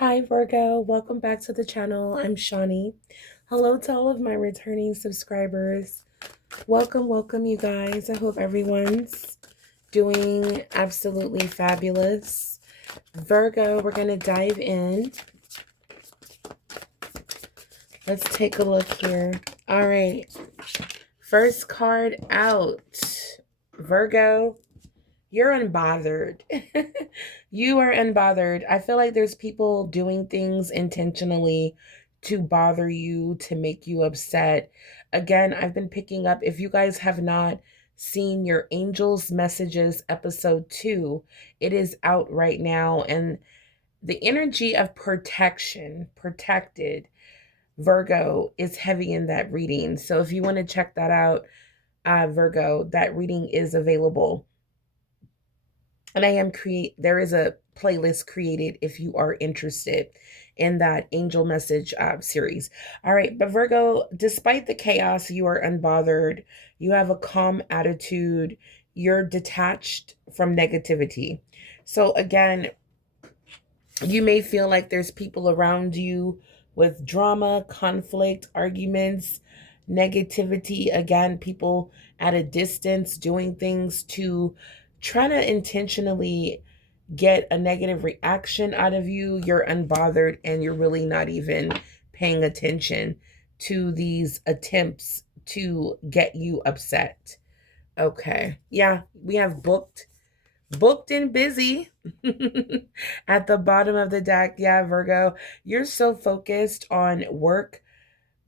Hi Virgo, welcome back to the channel. I'm Shawnee. Hello to all of my returning subscribers. Welcome you guys. I hope everyone's doing absolutely fabulous. Virgo, we're going to dive in. Let's take a look here. All right. First card out. Virgo, you're unbothered. You are unbothered. I feel like there's people doing things intentionally to bother you, to make you upset. Again, I've been picking up, if you guys have not seen your Angels Messages episode 2, it is out right now. And the energy of protection, protected, Virgo is heavy in that reading. So if you want to check that out, Virgo, that reading is available. And there is a playlist created if you are interested in that angel message series. All right, but Virgo, despite the chaos, you are unbothered. You have a calm attitude. You're detached from negativity. So again, you may feel like there's people around you with drama, conflict, arguments, negativity. Again, people at a distance doing things to try to intentionally get a negative reaction out of you. You're unbothered and you're really not even paying attention to these attempts to get you upset. Okay. Yeah, we have booked and busy at the bottom of the deck. Yeah, Virgo, you're so focused on work,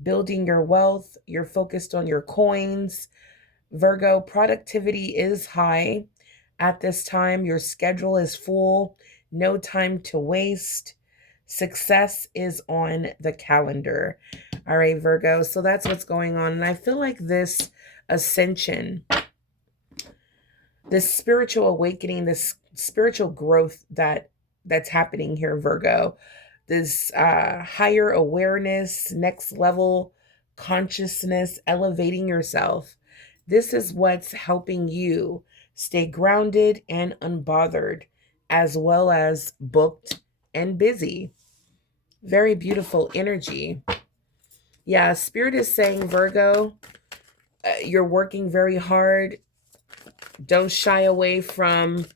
building your wealth. You're focused on your coins. Virgo, productivity is high at this time. Your schedule is full, no time to waste. Success is on the calendar. All right, Virgo. So that's what's going on. And I feel like this ascension, this spiritual awakening, this spiritual growth that's happening here, Virgo, this higher awareness, next level consciousness, elevating yourself. This is what's helping you stay grounded and unbothered, as well as booked and busy. Very beautiful energy. Yeah, Spirit is saying, Virgo, you're working very hard. Don't shy away from,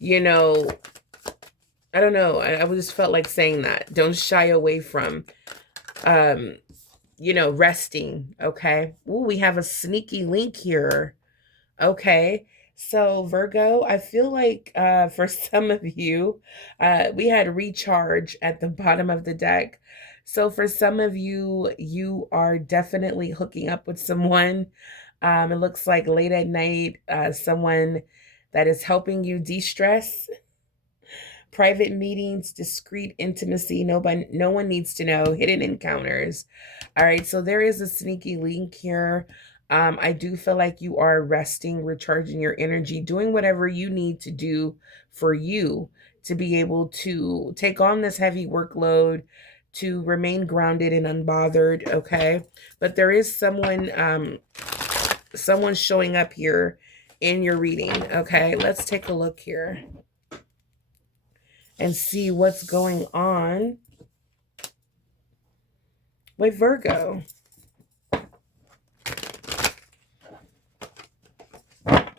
you know, I don't know. I just felt like saying that. Don't shy away from, um, resting. Okay. Ooh, we have a sneaky link here. Okay. So Virgo, I feel like for some of you, we had recharge at the bottom of the deck. So for some of you, you are definitely hooking up with someone. It looks like late at night, someone that is helping you de-stress. Private meetings, discreet intimacy, no one needs to know, hidden encounters. All right, so there is a sneaky link here. I do feel like you are resting, recharging your energy, doing whatever you need to do for you to be able to take on this heavy workload, to remain grounded and unbothered. Okay, but there is someone showing up here in your reading. Okay, let's take a look here and see what's going on with Virgo.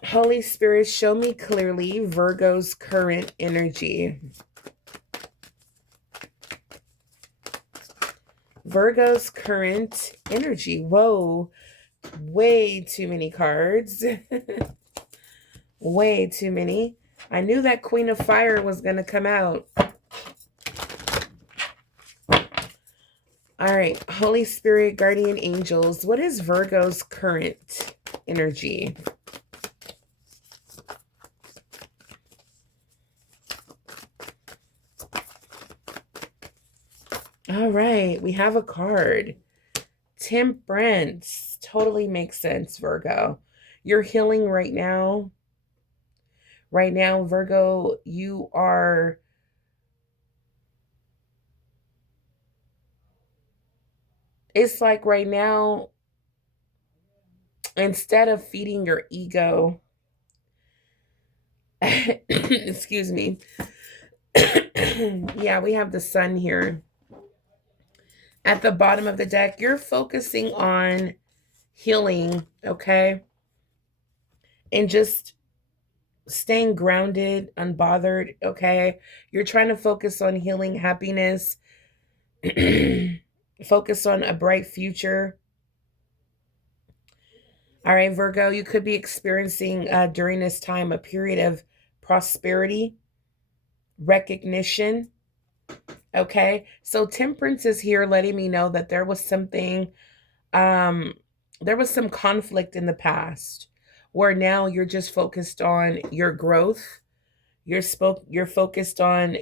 Holy Spirit, show me clearly Virgo's current energy. Virgo's current energy. Whoa, way too many cards. Way too many. I knew that Queen of Fire was going to come out. All right, Holy Spirit, Guardian Angels, what is Virgo's current energy? All right, we have a card. Temperance. Totally makes sense, Virgo. You're healing right now. Right now, Virgo, you are... It's like right now, instead of feeding your ego, excuse me, Yeah, we have the sun here. At the bottom of the deck, you're focusing on healing, okay? And just staying grounded, unbothered, okay? You're trying to focus on healing, happiness, focus on a bright future. All right, Virgo, you could be experiencing during this time a period of prosperity, recognition. Okay, so Temperance is here letting me know that there was something, um, there was some conflict in the past where now you're just focused on your growth. You're focused on,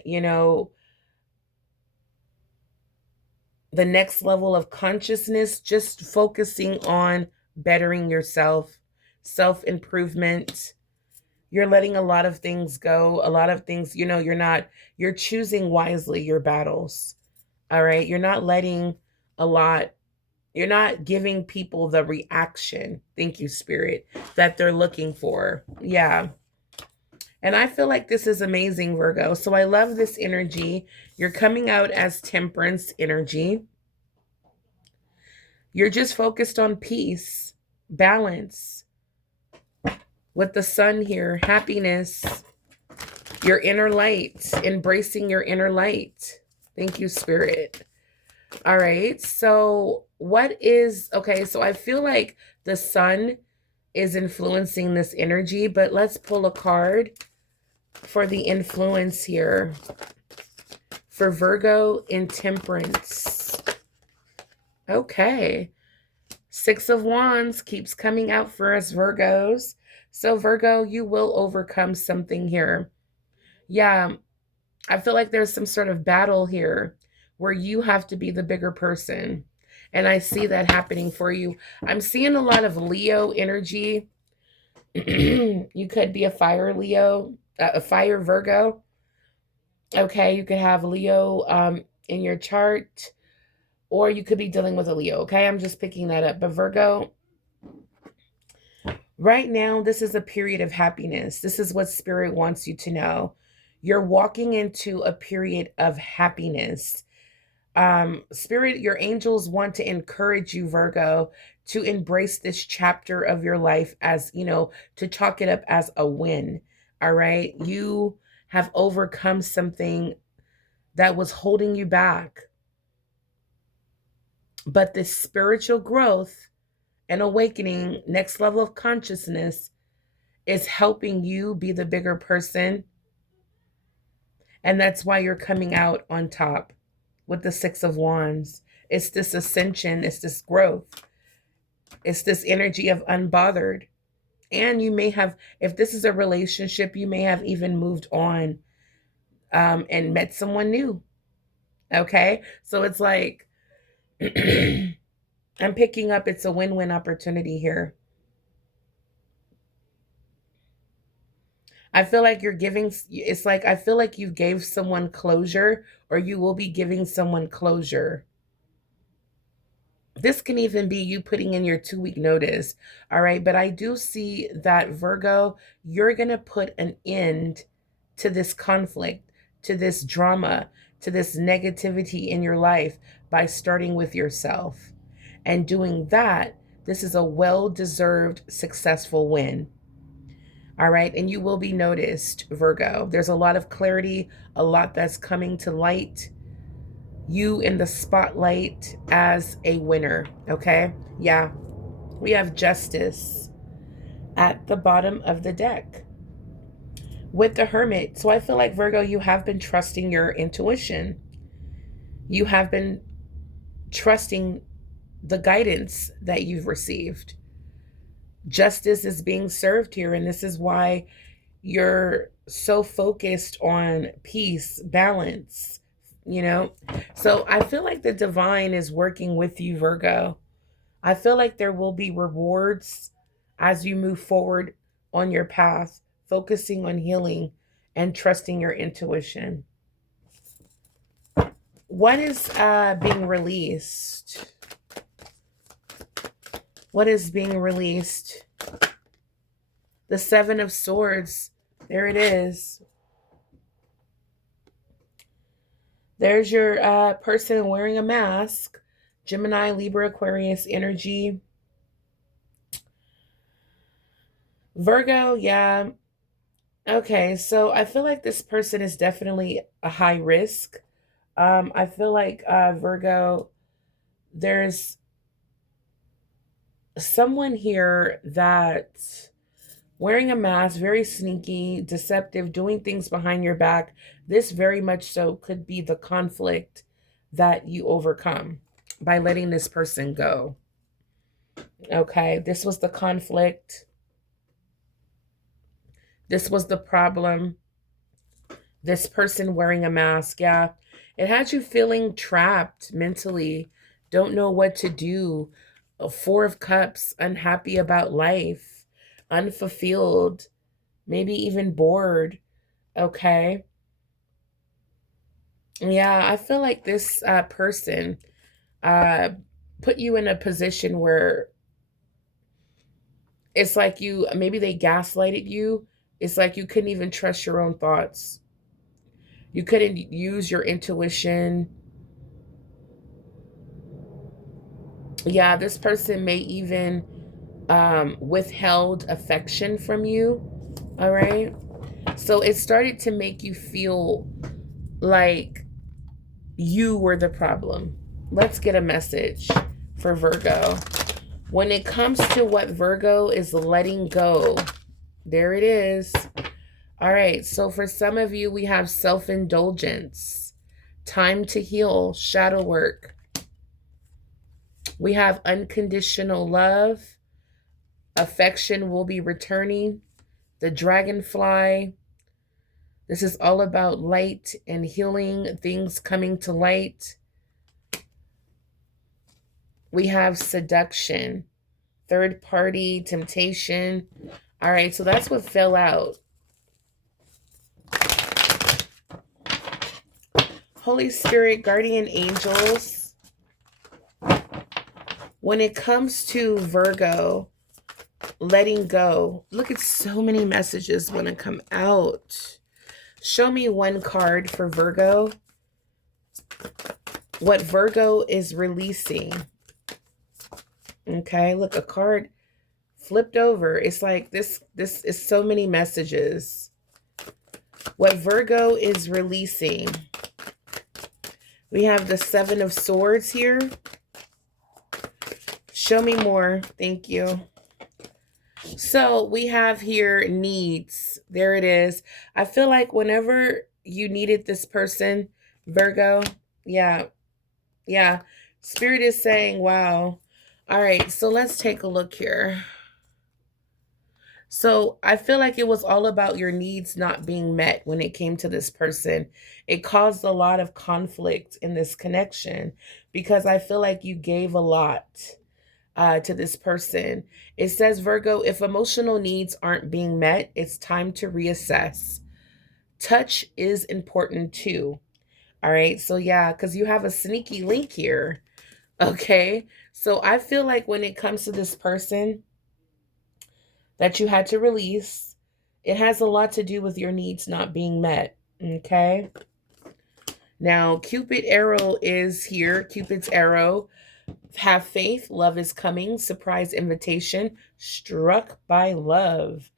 the next level of consciousness, just focusing on bettering yourself, self improvement. You're letting a lot of things go, a lot of things, you're choosing wisely your battles. All right. You're not letting a lot, you're not giving people the reaction, thank you, Spirit, that they're looking for. Yeah. And I feel like this is amazing, Virgo. So I love this energy. You're coming out as Temperance energy. You're just focused on peace, balance, with the sun here, happiness, your inner light, embracing your inner light. Thank you, Spirit. All right. So, okay, so I feel like the sun is influencing this energy, but let's pull a card for the influence here for Virgo in Temperance. Okay. Six of Wands keeps coming out for us Virgos. So Virgo, you will overcome something here. Yeah, I feel like there's some sort of battle here where you have to be the bigger person. And I see that happening for you. I'm seeing a lot of Leo energy. You could be a fire Leo, a fire Virgo. Okay, you could have Leo in your chart, or you could be dealing with a Leo. Okay, I'm just picking that up. But Virgo, right now, this is a period of happiness. This is what Spirit wants you to know. You're walking into a period of happiness. Spirit, your angels want to encourage you, Virgo, to embrace this chapter of your life as, to chalk it up as a win. All right. You have overcome something that was holding you back. But this spiritual growth and awakening, next level of consciousness, is helping you be the bigger person. And that's why you're coming out on top with the Six of Wands. It's this ascension, it's this growth, it's this energy of unbothered. And you may have, if this is a relationship, you may have even moved on and met someone new. Okay. So it's like, I'm picking up, it's a win-win opportunity here. I feel like you're giving, it's like, I feel like you gave someone closure, or you will be giving someone closure. This can even be you putting in your 2-week notice. All right. But I do see that, Virgo, you're going to put an end to this conflict, to this drama, to this negativity in your life by starting with yourself. And doing that, this is a well-deserved, successful win. All right. And you will be noticed, Virgo. There's a lot of clarity, a lot that's coming to light. You in the spotlight as a winner. Okay. Yeah. We have Justice at the bottom of the deck with the Hermit. So I feel like, Virgo, you have been trusting your intuition. You have been trusting the guidance that you've received. Justice is being served here. And this is why you're so focused on peace, balance, So I feel like the divine is working with you, Virgo. I feel like there will be rewards as you move forward on your path, focusing on healing and trusting your intuition. What is being released? What is being released? The Seven of Swords. There it is. There's your person wearing a mask. Gemini, Libra, Aquarius energy. Virgo, yeah. Okay, so I feel like this person is definitely a high risk. I feel like Virgo, there's someone here that wearing a mask, very sneaky, deceptive, doing things behind your back. This very much so could be the conflict that you overcome by letting this person go. Okay, this was the conflict. This was the problem. This person wearing a mask, yeah. It had you feeling trapped mentally, don't know what to do. A Four of Cups, unhappy about life, unfulfilled, maybe even bored. Okay. Yeah, I feel like this person uh, put you in a position where it's like you, maybe they gaslighted you. It's like you couldn't even trust your own thoughts. You couldn't use your intuition. Yeah, this person may even withheld affection from you. All right. So it started to make you feel like you were the problem. Let's get a message for Virgo. When it comes to what Virgo is letting go, there it is. All right. So for some of you, we have self-indulgence, time to heal, shadow work. We have unconditional love. Affection will be returning. The dragonfly. This is all about light and healing, things coming to light. We have seduction, third party, temptation. All right, so that's what fell out. Holy Spirit, guardian angels. When it comes to Virgo, letting go, look at so many messages want to come out. Show me one card for Virgo. What Virgo is releasing. Okay, look, a card flipped over. It's like this is so many messages. What Virgo is releasing. We have the Seven of Swords here. Show me more. Thank you. So we have here needs. There it is. I feel like whenever you needed this person, Virgo, yeah. Spirit is saying, wow. All right, so let's take a look here. So I feel like it was all about your needs not being met when it came to this person. It caused a lot of conflict in this connection because I feel like you gave a lot to this person. It says, Virgo, if emotional needs aren't being met, it's time to reassess. Touch is important too. All right, so yeah, because you have a sneaky link here. Okay, so I feel like when it comes to this person that you had to release, it has a lot to do with your needs not being met. Okay, now Cupid arrow is here. Cupid's arrow. Have faith. Love is coming. Surprise invitation. Struck by love.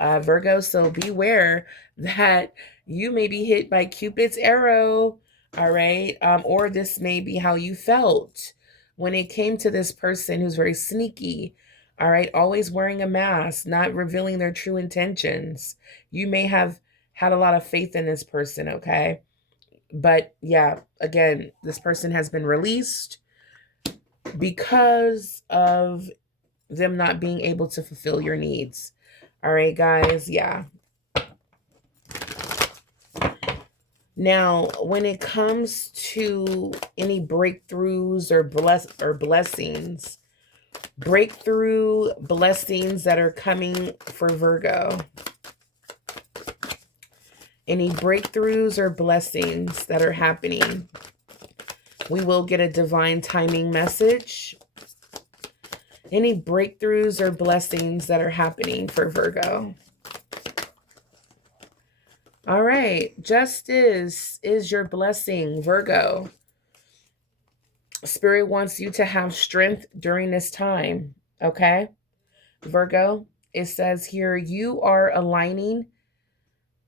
Virgo, so beware that you may be hit by Cupid's arrow. All right. Or this may be how you felt when it came to this person who's very sneaky. All right. Always wearing a mask, not revealing their true intentions. You may have had a lot of faith in this person. Okay. But yeah, again, this person has been released because of them not being able to fulfill your needs. All right, guys. Yeah. Now, when it comes to any breakthroughs or blessings, breakthrough blessings that are coming for Virgo. Any breakthroughs or blessings that are happening. We will get a divine timing message. Any breakthroughs or blessings that are happening for Virgo. All right. Justice is your blessing, Virgo. Spirit wants you to have strength during this time. Okay. Virgo, it says here, you are aligning.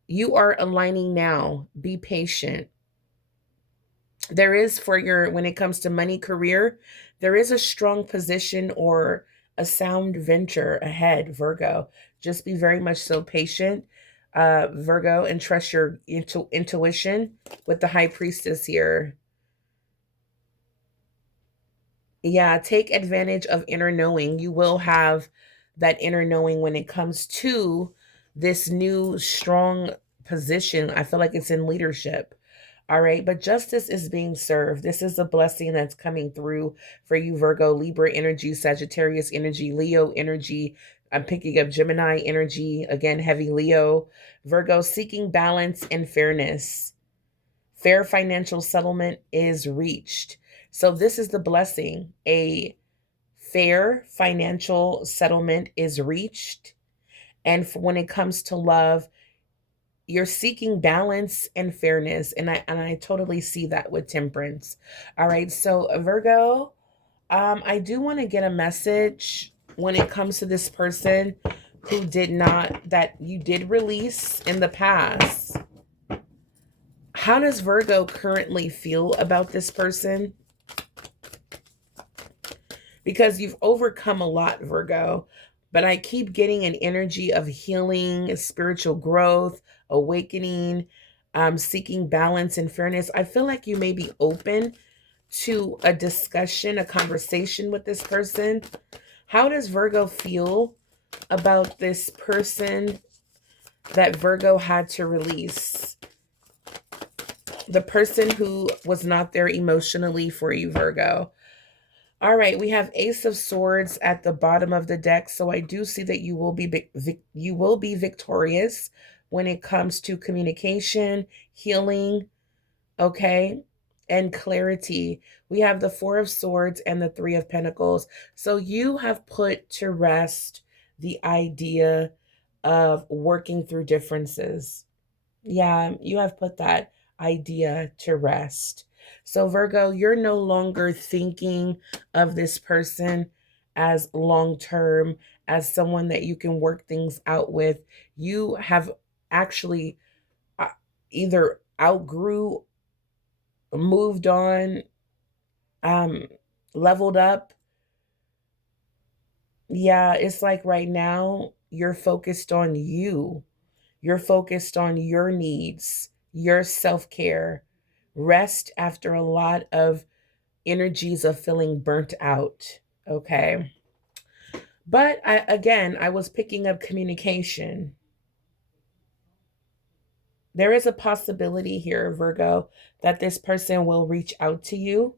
You are aligning now. Be patient. There is for your, when it comes to money, career, there is a strong position or a sound venture ahead, Virgo. Just be very much so patient, Virgo, and trust your intuition with the high priestess here. Yeah, take advantage of inner knowing. You will have that inner knowing when it comes to this new strong position. I feel like it's in leadership. All right, but justice is being served. This is a blessing that's coming through for you, Virgo, Libra energy, Sagittarius energy, Leo energy. I'm picking up Gemini energy, again, heavy Leo. Virgo, seeking balance and fairness. Fair financial settlement is reached. So, this is the blessing. A fair financial settlement is reached. And when it comes to love, you're seeking balance and fairness, and I totally see that with temperance. All right, so Virgo, I do want to get a message when it comes to this person who did not, that you did release in the past. How does Virgo currently feel about this person? Because you've overcome a lot, Virgo, but I keep getting an energy of healing, spiritual growth, awakening, seeking balance and fairness. I feel like you may be open to a discussion, a conversation with this person. How does Virgo feel about this person that Virgo had to release? The person who was not there emotionally for you, Virgo. All right, we have Ace of Swords at the bottom of the deck, so I do see that you will be victorious when it comes to communication, healing, okay, and clarity. We have the Four of Swords and the Three of Pentacles. So you have put to rest the idea of working through differences. Yeah, you have put that idea to rest. So, Virgo, you're no longer thinking of this person as long term, as someone that you can work things out with. You have actually uh, either outgrew, moved on, um, leveled up. Yeah, it's like right now you're focused on you. You're focused on your needs, your self care, rest after a lot of energies of feeling burnt out. Okay. But I was picking up communication. There is a possibility here, Virgo, that this person will reach out to you.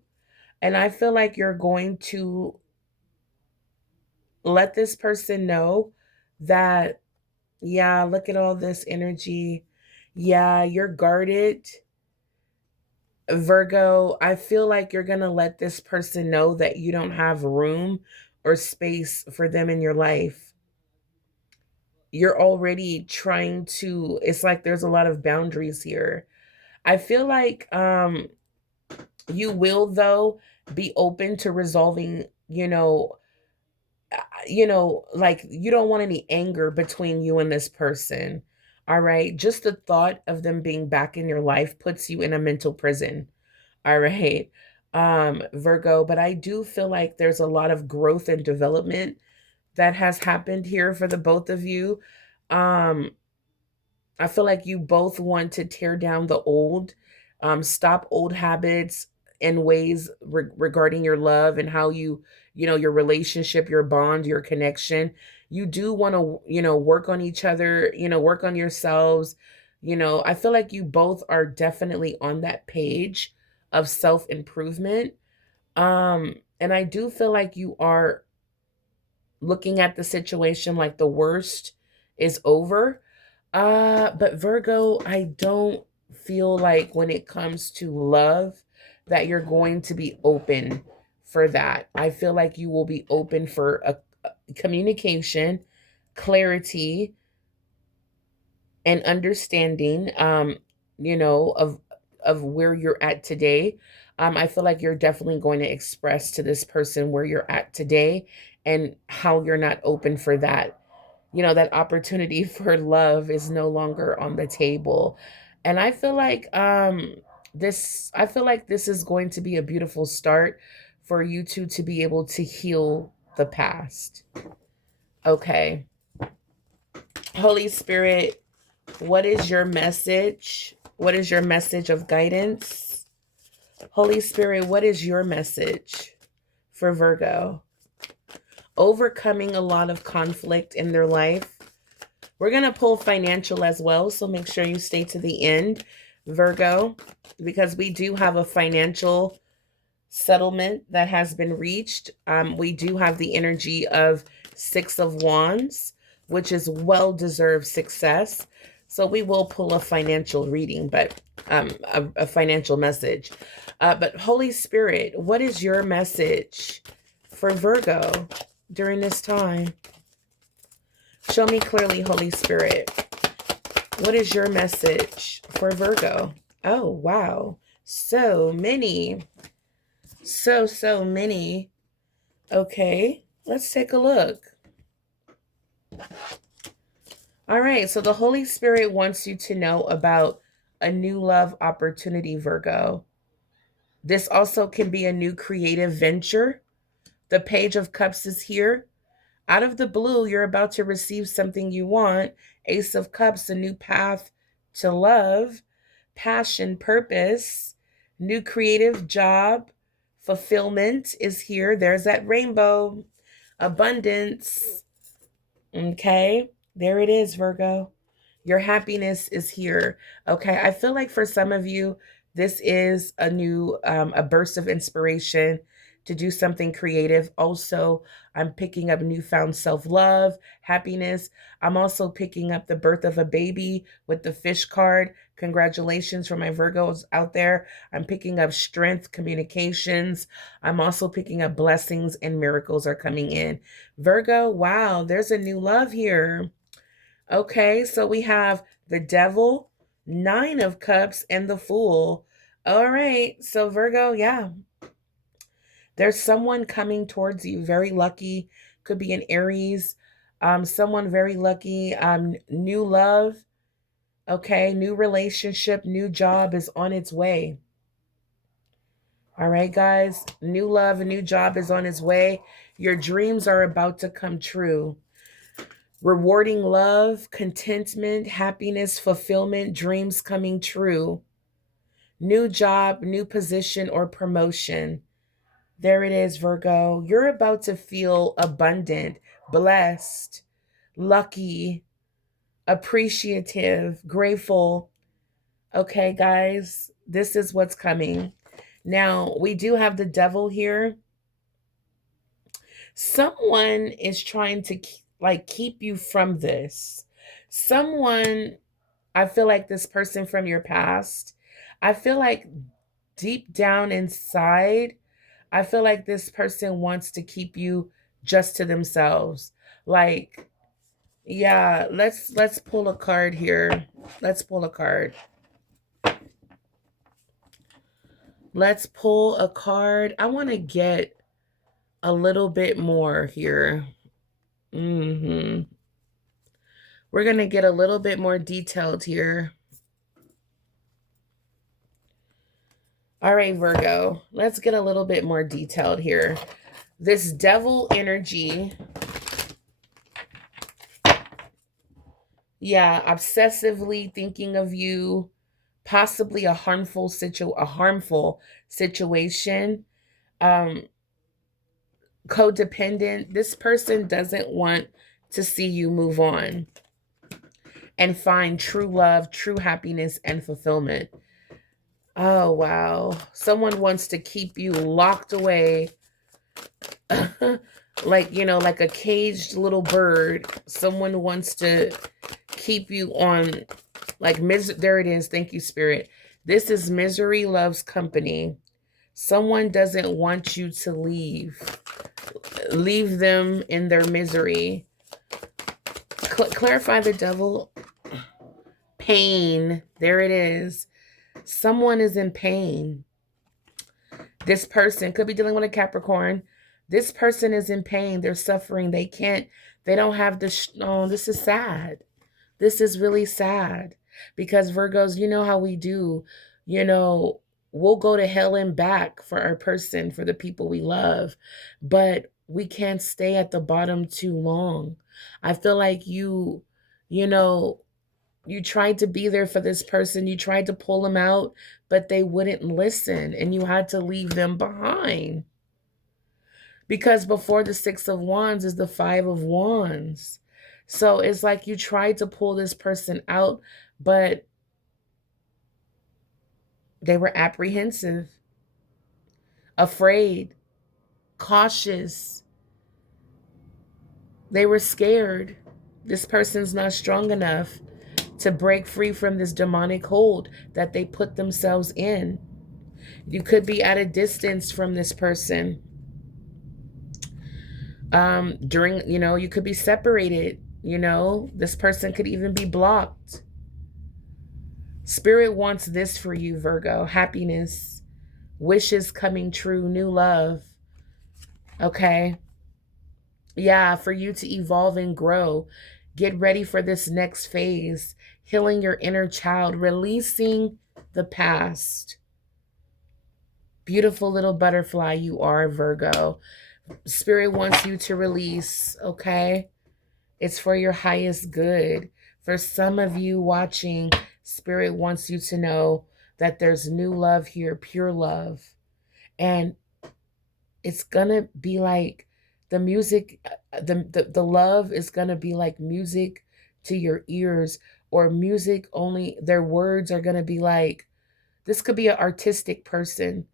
And I feel like you're going to let this person know that, yeah, look at all this energy. Yeah, you're guarded. Virgo, I feel like you're going to let this person know that you don't have room or space for them in your life. You're already trying to, it's like there's a lot of boundaries here. I feel like you will though be open to resolving, like you don't want any anger between you and this person. All right? Just the thought of them being back in your life puts you in a mental prison. All right. Virgo, but I do feel like there's a lot of growth and development that has happened here for the both of you. Um, I feel like you both want to tear down the old, stop old habits and ways regarding your love and how your relationship, your bond, your connection. You do want to, work on each other, work on yourselves. I feel like you both are definitely on that page of self improvement. And I do feel like you are looking at the situation like the worst is over. But Virgo, I don't feel like when it comes to love that you're going to be open for that. I feel like you will be open for a communication, clarity, and understanding, you know, of where you're at today. I feel like you're definitely going to express to this person where you're at today and how you're not open for that. You know, that opportunity for love is no longer on the table. And I feel like this is going to be a beautiful start for you two to be able to heal the past. Okay. Holy Spirit, what is your message? What is your message of guidance? Holy Spirit, what is your message for Virgo? Overcoming a lot of conflict in their life. We're going to pull financial as well, so make sure you stay to the end, Virgo, because we do have a financial settlement that has been reached. We do have the energy of Six of Wands, which is well-deserved success. So we will pull a financial reading, but a financial message. But Holy Spirit, what is your message for Virgo during this time? Show me clearly, Holy Spirit. What is your message for Virgo? Oh, wow. So many. So many. Okay, let's take a look. All right, so the Holy Spirit wants you to know about a new love opportunity, Virgo. This also can be a new creative venture. The Page of Cups is here. Out of the blue, you're about to receive something you want. Ace of Cups, a new path to love, passion, purpose, new creative job, fulfillment is here. There's that rainbow, abundance. Okay, there it is, Virgo. Your happiness is here. Okay, I feel like for some of you, this is a new, a burst of inspiration to do something creative. Also, I'm picking up newfound self-love, happiness. I'm also picking up the birth of a baby with the fish card. Congratulations for my Virgos out there. I'm picking up strength, communications. I'm also picking up blessings and miracles are coming in. Virgo, wow, there's a new love here. Okay, so we have the Devil, Nine of Cups, and the Fool. All right, so Virgo, yeah, there's someone coming towards you, very lucky. Could be an Aries, someone very lucky. New love, okay, new relationship, new job is on its way. All right, guys, new love, a new job is on its way. Your dreams are about to come true. Rewarding love, contentment, happiness, fulfillment, dreams coming true. New job, new position, or promotion. There it is, Virgo. You're about to feel abundant, blessed, lucky, appreciative, grateful. Okay, guys, this is what's coming. Now, we do have the Devil here. Someone is trying to keep you from this. Someone, I feel like this person from your past, I feel like deep down inside, I feel like this person wants to keep you just to themselves. Like, yeah, let's pull a card here. Let's pull a card. Let's pull a card. I want to get a little bit more here. We're going to get a little bit more detailed here. All right, Virgo, let's get a little bit more detailed here. This Devil energy, yeah, obsessively thinking of you, possibly a harmful situation, codependent. This person doesn't want to see you move on and find true love, true happiness, and fulfillment. Oh, wow. Someone wants to keep you locked away like, like a caged little bird. Someone wants to keep you on, like, there it is. Thank you, Spirit. This is misery loves company. Someone doesn't want you to leave. Leave them in their misery. Clarify the Devil. pain. There it is. Someone is in pain. This person could be dealing with a Capricorn. This person is in pain. They're suffering. They don't have this. Oh, this is sad. This is really sad because Virgos, you know how we do, you know, we'll go to hell and back for our person, for the people we love, but we can't stay at the bottom too long. I feel like you know, you tried to be there for this person, you tried to pull them out, but they wouldn't listen and you had to leave them behind. Because before the Six of Wands is the Five of Wands. So it's like you tried to pull this person out, but they were apprehensive, afraid, cautious. They were scared. This person's not strong enough to break free from this demonic hold that they put themselves in. You could be at a distance from this person. You could be separated. This person could even be blocked. Spirit wants this for you, Virgo. Happiness, wishes coming true, new love. Okay. Yeah, for you to evolve and grow. Get ready for this next phase. Healing your inner child, releasing the past. Beautiful little butterfly you are, Virgo. Spirit wants you to release, okay? It's for your highest good. For some of you watching, Spirit wants you to know that there's new love here, pure love. And it's going to be like the music, the love is going to be like music to your ears, or music only, their words are going to be like, this could be an artistic person.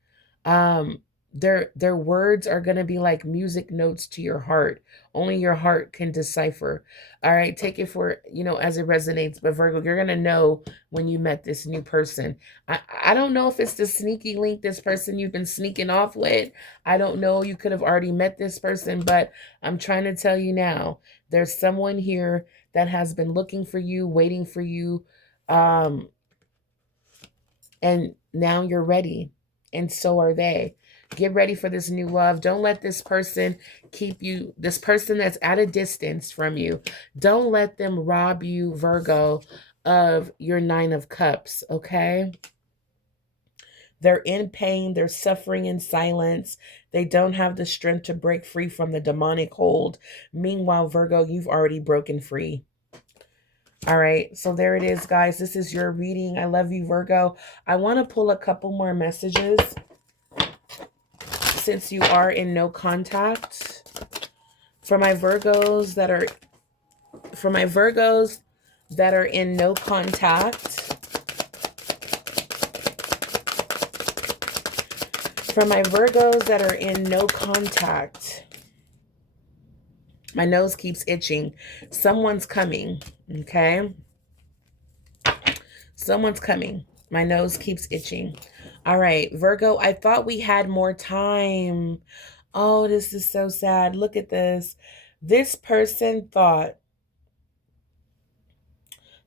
Their words are going to be like music notes to your heart. Only your heart can decipher. All right, take it for, as it resonates. But Virgo, you're going to know when you met this new person. I don't know if it's the sneaky link, this person you've been sneaking off with. I don't know. You could have already met this person, but I'm trying to tell you now, there's someone here that has been looking for you, waiting for you. And now you're ready. And so are they. Get ready for this new love. Don't let this person this person that's at a distance from you, don't let them rob you, Virgo, of your Nine of Cups, okay? They're in pain. They're suffering in silence. They don't have the strength to break free from the demonic hold. Meanwhile, Virgo, you've already broken free. All right, so there it is, guys. This is your reading. I love you, Virgo. I want to pull a couple more messages since you are in no contact. For my Virgos that are in no contact. For my Virgos that are in no contact. My nose keeps itching. Someone's coming, okay? Someone's coming. My nose keeps itching. All right, Virgo, I thought we had more time. Oh, this is so sad. Look at this. This person thought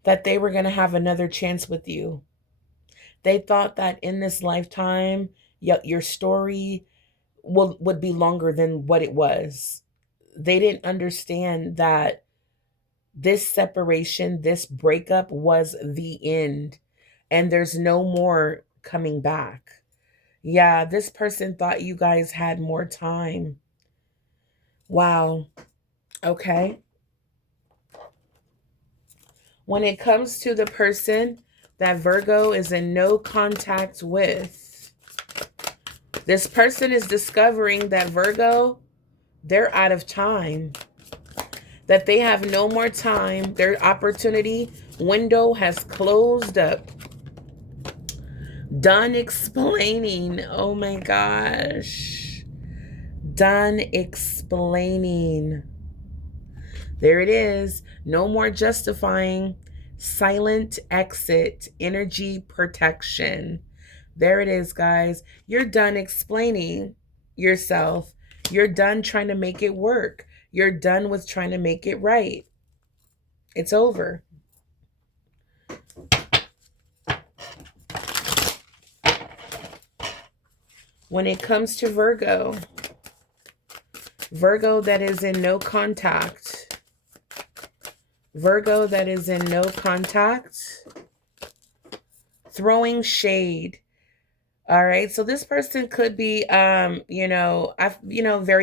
that they were going to have another chance with you. They thought that in this lifetime, your story would be longer than what it was. They didn't understand that this separation, this breakup was the end, and there's no more coming back. Yeah, this person thought you guys had more time. Wow. Okay. When it comes to the person that Virgo is in no contact with, this person is discovering that Virgo, they're out of time. That they have no more time. Their opportunity window has closed up. Done explaining. Oh my gosh. Done explaining. There it is. No more justifying. Silent exit. Energy protection. There it is, guys. You're done explaining yourself. You're done trying to make it work. You're done with trying to make it right. It's over. when it comes to Virgo. Virgo that is in no contact. Virgo that is in no contact. Throwing shade. All right. So this person could be, very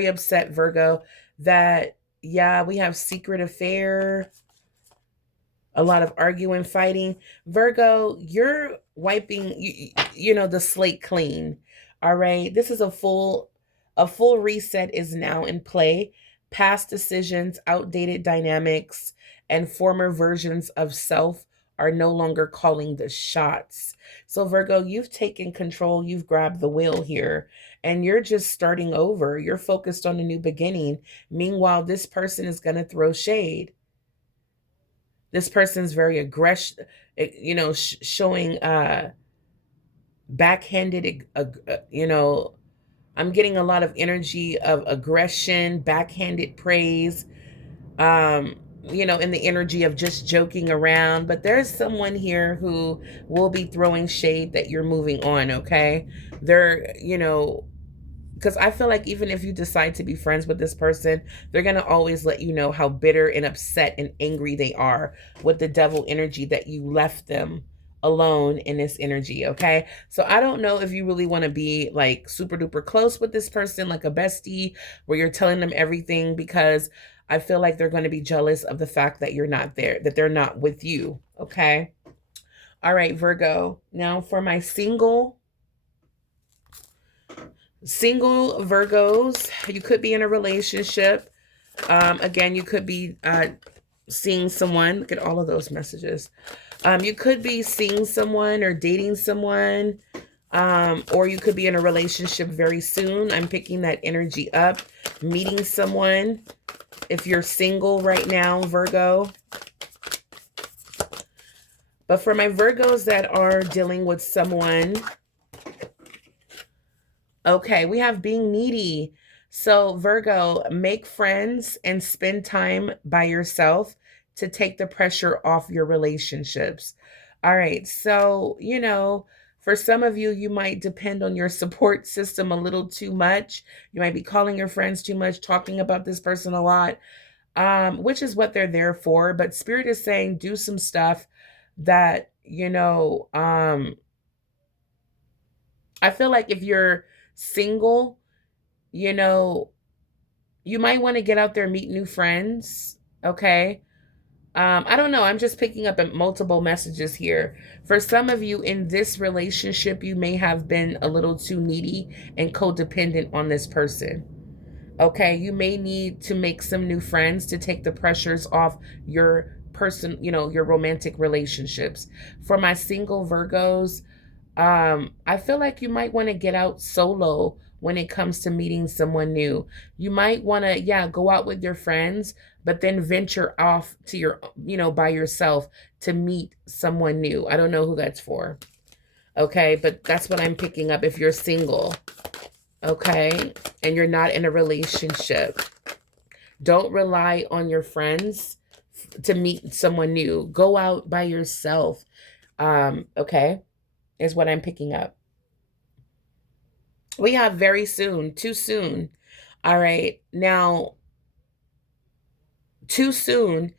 upset, Virgo, that, yeah, we have secret affair, a lot of arguing, fighting. Virgo, you're wiping, the slate clean. All right. This is a full reset is now in play. Past decisions, outdated dynamics, and former versions of self are no longer calling the shots. So, Virgo, you've taken control, you've grabbed the wheel here, and you're just starting over. You're focused on a new beginning. Meanwhile, this person is going to throw shade. This person's very aggressive, showing backhanded, I'm getting a lot of energy of aggression, backhanded praise, in the energy of just joking around. But there's someone here who will be throwing shade that you're moving on, okay? They're, because I feel like even if you decide to be friends with this person, they're going to always let you know how bitter and upset and angry they are with the devil energy that you left them alone in this energy, okay? So I don't know if you really want to be like super duper close with this person, like a bestie, where you're telling them everything, because I feel like they're going to be jealous of the fact that you're not there, that they're not with you, okay? All right, Virgo. Now for my single Virgos, you could be in a relationship. Again, you could be seeing someone. Look at all of those messages. You could be seeing someone or dating someone, or you could be in a relationship very soon. I'm picking that energy up. Meeting someone. If you're single right now, Virgo. But for my Virgos that are dealing with someone, okay, we have being needy. So, Virgo, make friends and spend time by yourself to take the pressure off your relationships. All right, so, for some of you, you might depend on your support system a little too much. You might be calling your friends too much, talking about this person a lot, which is what they're there for. But Spirit is saying do some stuff that, I feel like if you're single, you might want to get out there, meet new friends. Okay. I don't know. I'm just picking up multiple messages here. For some of you in this relationship, you may have been a little too needy and codependent on this person. Okay. You may need to make some new friends to take the pressures off your person, your romantic relationships. For my single Virgos, I feel like you might want to get out solo when it comes to meeting someone new. You might want to, go out with your friends, but then venture off to by yourself to meet someone new. I don't know who that's for. Okay, but that's what I'm picking up if you're single. Okay, and you're not in a relationship. Don't rely on your friends to meet someone new. Go out by yourself. Okay. Is what I'm picking up. We have very soon, too soon. All right. Now, too soon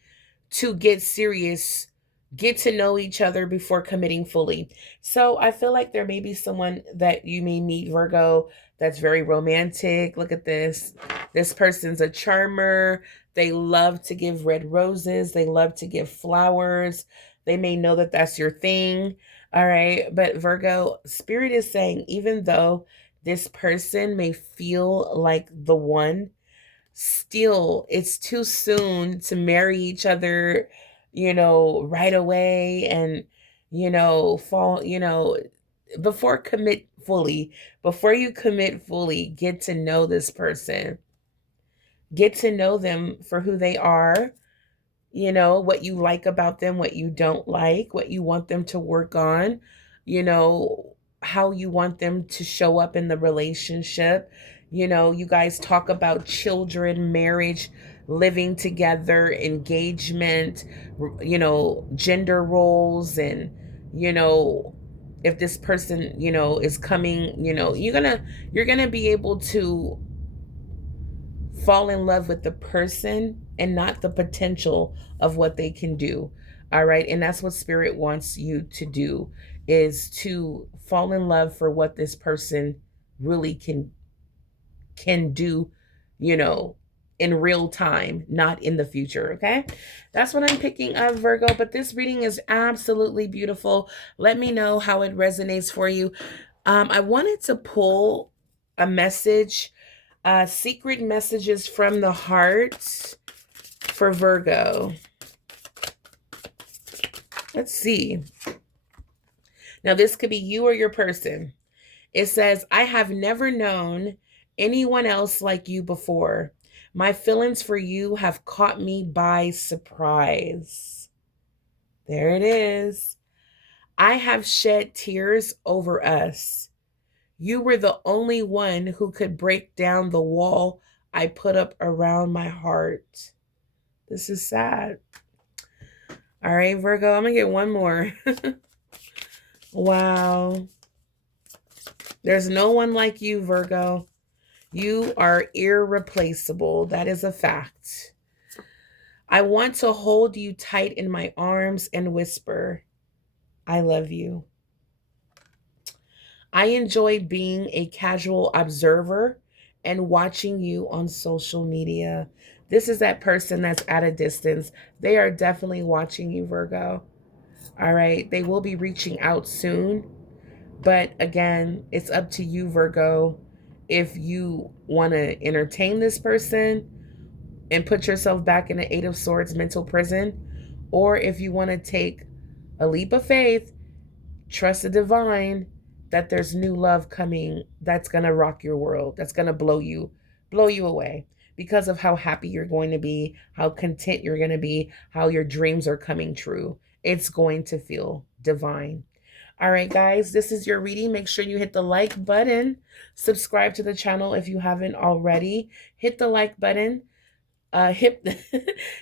to get serious, get to know each other before committing fully. So I feel like there may be someone that you may meet, Virgo, that's very romantic. Look at this. This person's a charmer. They love to give red roses. They love to give flowers. They may know that that's your thing. All right. But Virgo, Spirit is saying, even though this person may feel like the one, still, it's too soon to marry each other, right away and, fall, before before you commit fully, get to know this person. Get to know them for who they are, what you like about them, what you don't like, what you want them to work on, how you want them to show up in the relationship. You guys talk about children, marriage, living together, engagement, gender roles, and, if this person, you know, is coming, you know, you're gonna be able to fall in love with the person and not the potential of what they can do. All right. And that's what spirit wants you to do, is to fall in love for what this person really can do, you know, in real time, not in the future. Okay. That's what I'm picking up, Virgo. But this reading is absolutely beautiful. Let me know how it resonates for you. I wanted to pull a message, secret messages from the heart for Virgo. Let's see. Now, this could be you or your person. It says, I have never known anyone else like you before. My feelings for you have caught me by surprise. There it is. I have shed tears over us. You were the only one who could break down the wall I put up around my heart. This is sad. All right, Virgo, I'm going to get one more. Wow. There's no one like you, Virgo. You are irreplaceable. That is a fact. I want to hold you tight in my arms and whisper, I love you. I enjoy being a casual observer and watching you on social media. This is that person that's at a distance. They are definitely watching you, Virgo. All right. They will be reaching out soon. But again, it's up to you, Virgo, if you want to entertain this person and put yourself back in the Eight of Swords mental prison, or if you want to take a leap of faith, trust the divine, that there's new love coming that's going to rock your world, that's going to blow you away because of how happy you're going to be, how content you're going to be, how your dreams are coming true. It's going to feel divine. All right, guys, this is your reading. Make sure you hit the like button. Subscribe to the channel if you haven't already. Hit the like button. Hit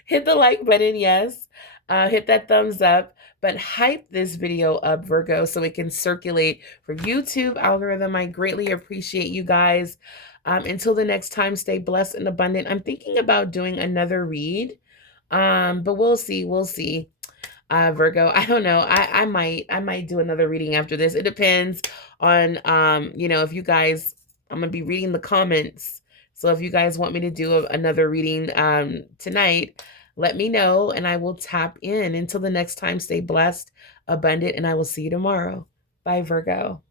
hit the like button, yes. Hit that thumbs up, but hype this video up, Virgo, so it can circulate for YouTube algorithm. I greatly appreciate you guys. Until the next time, stay blessed and abundant. I'm thinking about doing another read, but we'll see. We'll see. Virgo, I don't know. I might do another reading after this. It depends on you know, if you guys, I'm gonna be reading the comments. So if you guys want me to do another reading tonight, let me know and I will tap in. Until the next time, stay blessed, abundant, and I will see you tomorrow. Bye, Virgo.